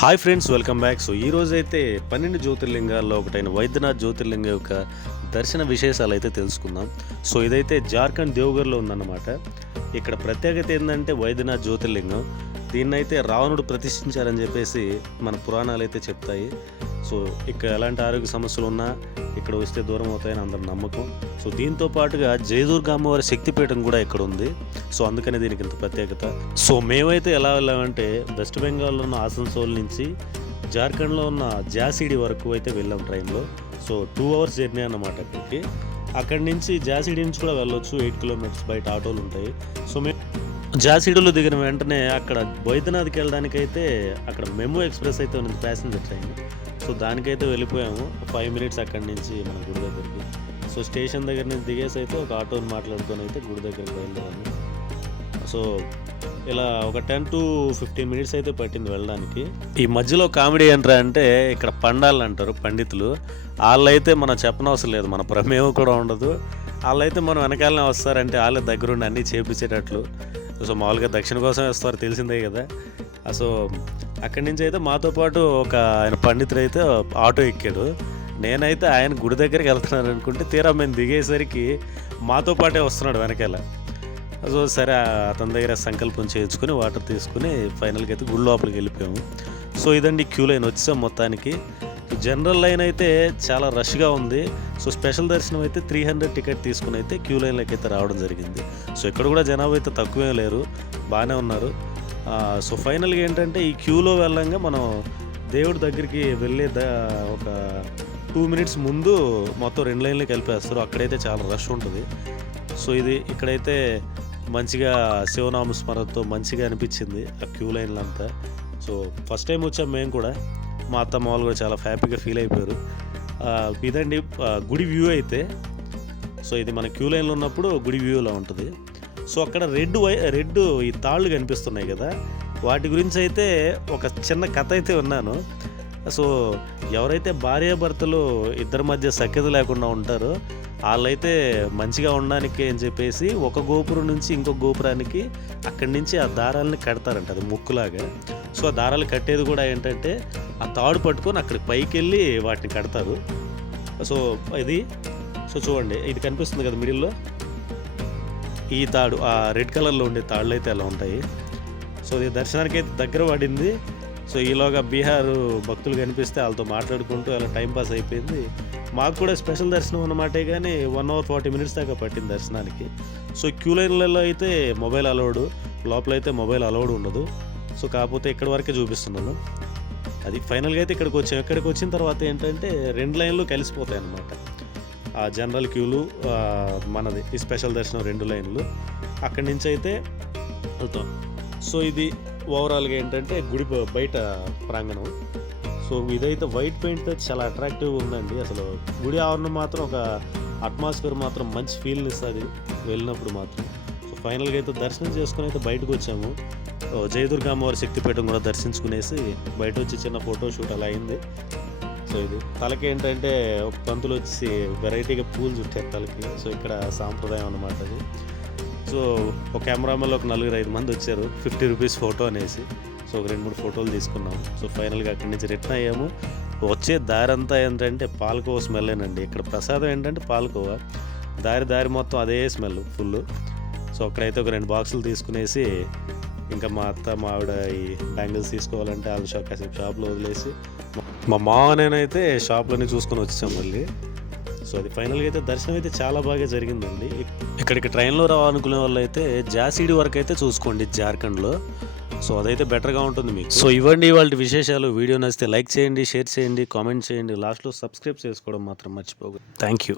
Hi friends, welcome back. So ఈ రోజైతే 12 జ్యోతిర్లింగాల్లో ఒకటైన వైద్యనాథ్ జ్యోతిర్లింగం యొక్క దర్శన విశేషాలు అయితే తెలుసుకుందాం. సో ఇదైతే జార్ఖండ్ దేవగర్లో ఉందన్నమాట. ఇక్కడ ప్రత్యేకత ఏంటంటే వైద్యనాథ్ జ్యోతిర్లింగం దీన్నైతే రావణుడు ప్రతిష్ఠించారని చెప్పేసి మన పురాణాలు అయితే చెప్తాయి. సో ఇక్కడ ఎలాంటి ఆరోగ్య సమస్యలు ఉన్నా ఇక్కడ వస్తే దూరం అవుతాయని అందరి నమ్మకం. సో దీంతో పాటుగా జయదుర్గ అమ్మవారి శక్తిపీఠం కూడా ఇక్కడ ఉంది. సో అందుకనే దీనికి ఇంత ప్రత్యేకత. సో మేమైతే ఎలా వెళ్ళామంటే వెస్ట్ బెంగాల్లో ఉన్న ఆసన్సోల్ నుంచి జార్ఖండ్లో ఉన్న జాసిడి వరకు అయితే వెళ్ళాం ట్రైన్లో. సో 2 hours జర్నీ అన్నమాట అక్కడికి. అక్కడి నుంచి జాసిడి నుంచి కూడా వెళ్ళొచ్చు, 8 kilometers బయట ఆటోలు ఉంటాయి. సో మేము జాసిడిలో దిగిన వెంటనే అక్కడ వైద్యనాథ్కి వెళ్ళడానికైతే అక్కడ మెమో ఎక్స్ప్రెస్ అయితే ఉంది, ప్యాసింజర్ ట్రైన్. సో దానికైతే వెళ్ళిపోయాము 5 minutes అక్కడి నుంచి మన గుడి దగ్గరికి. సో స్టేషన్ దగ్గర నుంచి దిగేసి అయితే ఒక ఆటోని మాట్లాడుకొని అయితే గుడి దగ్గరికి బయలుదేరాము. సో ఇలా ఒక 10 to 15 minutes అయితే పట్టింది వెళ్ళడానికి. ఈ మధ్యలో కామెడీ ఏంట్రా అంటే ఇక్కడ పండాలు అంటారు పండితులు. వాళ్ళైతే మనం చెప్పనవసరం లేదు, మన ప్రమేయం కూడా ఉండదు. వాళ్ళైతే మనం వెనకాలనే వస్తారంటే వాళ్ళే దగ్గరుండి అన్నీ చేపించేటట్లు. సో మామూలుగా దక్షిణ కోసం వస్తారు, తెలిసిందే కదా. సో అక్కడి నుంచి అయితే మాతో పాటు ఒక ఆయన పండితుడు అయితే ఆటో ఎక్కాడు. నేనైతే ఆయన గుడి దగ్గరికి వెళ్తున్నాను అనుకుంటే తీరా మేము దిగేసరికి మాతో పాటే వస్తున్నాడు వెనకాల. సో సరే అతని దగ్గర సంకల్పం చేయించుకొని వాటర్ తీసుకుని ఫైనల్గా అయితే గుడి లోపలికి వెళ్ళిపోయాము. సో ఇదండి క్యూ లైన్, వచ్చాం మొత్తానికి. జనరల్ లైన్ అయితే చాలా రష్గా ఉంది. సో స్పెషల్ దర్శనం అయితే 300 టికెట్ తీసుకుని అయితే క్యూ లైన్లోకి అయితే రావడం జరిగింది. సో ఇక్కడ కూడా జనాభా అయితే తక్కువే లేరు, బాగానే ఉన్నారు. సో ఫైనల్గా ఏంటంటే ఈ క్యూలో వెళ్ళంగా మనం దేవుడి దగ్గరికి వెళ్ళే ఒక 2 minutes ముందు మొత్తం 2 లైన్లకి వెళ్ళిపోయేస్తారు. అక్కడైతే చాలా రష్ ఉంటుంది. సో ఇక్కడైతే మంచిగా శివనామ స్మరణతో మంచిగా అనిపించింది ఆ క్యూ లైన్లు అంతా. సో ఫస్ట్ టైం వచ్చాం మేము కూడా, మా అత్త మామూలు కూడా చాలా హ్యాపీగా ఫీల్ అయిపోయారు. ఇదండి గుడి వ్యూ అయితే. సో ఇది మన క్యూ లైన్లో ఉన్నప్పుడు గుడి వ్యూలో ఉంటుంది. సో అక్కడ రెడ్ ఈ తాళ్ళు కనిపిస్తున్నాయి కదా, వాటి గురించి అయితే ఒక చిన్న కథ అయితే విన్నాను. సో ఎవరైతే భార్యాభర్తలు ఇద్దరి మధ్య సఖ్యత లేకుండా ఉంటారో వాళ్ళైతే మంచిగా ఉండడానికి అని చెప్పేసి ఒక గోపురం నుంచి ఇంకొక గోపురానికి అక్కడి నుంచి ఆ దారాలని కడతారంట, అది ముక్కులాగా. సో ఆ దారాలు కట్టేది కూడా ఏంటంటే ఆ తాడు పట్టుకొని అక్కడికి పైకి వెళ్ళి వాటిని కడతారు. సో చూడండి, ఇది కనిపిస్తుంది కదా మిడిల్లో, ఈ తాడు ఆ రెడ్ కలర్లో ఉండే తాళ్ళు అయితే అలా ఉంటాయి. సో ఇది దర్శనానికి అయితే దగ్గర పడింది. సో ఈలోగా బీహార్ భక్తులు కనిపిస్తే వాళ్ళతో మాట్లాడుకుంటూ అలా టైంపాస్ అయిపోయింది. మాకు కూడా స్పెషల్ దర్శనం అన్నమాటే, కానీ 1 hour 40 minutes దాకా పట్టింది దర్శనానికి. సో క్యూ లైన్లలో అయితే మొబైల్ అలౌడ్, లోపలైతే మొబైల్ అలౌడ్ ఉండదు. సో కాకపోతే ఇక్కడ వరకే చూపిస్తున్నాను. అది ఫైనల్గా అయితే ఇక్కడికి వచ్చాం. ఇక్కడికి వచ్చిన తర్వాత ఏంటంటే 2 లైన్లు కలిసిపోతాయి అన్నమాట. ఆ జనరల్ క్యూలు మనది ఈ స్పెషల్ దర్శనం 2 లైన్లు అక్కడి నుంచి అయితే వెళ్తాం. సో ఇది ఓవరాల్గా ఏంటంటే గుడి బయట ప్రాంగణం. సో ఇదైతే వైట్ పెయింట్తో చాలా అట్రాక్టివ్గా ఉందండి. అసలు గుడి ఆవరణ మాత్రం ఒక అట్మాస్ఫియర్ మాత్రం మంచి ఫీల్ని ఇస్తుంది వెళ్ళినప్పుడు మాత్రం. సో ఫైనల్గా అయితే దర్శనం చేసుకుని అయితే బయటకు వచ్చాము. జయదుర్గ అమ్మవారి శక్తిపీఠం కూడా దర్శించుకునేసి బయట వచ్చి చిన్న ఫోటోషూట్ అలా అయింది. సో ఇది తలకి ఏంటంటే ఒక పంతులు వచ్చి వెరైటీగా పూలు చుట్టారు తలకి. సో ఇక్కడ సాంప్రదాయం అన్నమాట అది. సో ఒక కెమెరామెన్లో ఒక 4-5 మంది వచ్చారు, 50 rupees ఫోటో అనేసి. సో ఒక 2-3 ఫోటోలు తీసుకున్నాము. సో ఫైనల్గా అక్కడి నుంచి రిటర్న్ అయ్యాము. వచ్చే దారి అంతా ఏంటంటే పాలకోవా స్మెల్లేనండి. ఇక్కడ ప్రసాదం ఏంటంటే పాలకోవా, దారి మొత్తం అదే స్మెల్ ఫుల్. సో అక్కడైతే ఒక 2 బాక్సులు తీసుకునేసి ఇంకా మా అత్త మా ఆవిడ ఈ బ్యాంగిల్స్ తీసుకోవాలంటే వాళ్ళ కాసేపు షాప్లో వదిలేసి మా మావ నేనైతే షాప్లోనే చూసుకొని వచ్చాం మళ్ళీ. సో అది ఫైనల్గా అయితే దర్శనం అయితే చాలా బాగా జరిగిందండి. ఇక్కడికి ట్రైన్లో రావాలనుకునే వాళ్ళు అయితే జాసిడి వరకు అయితే చూసుకోండి జార్ఖండ్లో. సో అదైతే బెటర్గా ఉంటుంది మీకు. సో ఇవ్వండి వాళ్ళ విశేషాలు. వీడియో నచ్చితే లైక్ చేయండి, షేర్ చేయండి, కామెంట్ చేయండి, లాస్ట్లో సబ్స్క్రైబ్ చేసుకోవడం మాత్రం మర్చిపోకండి. Thank you.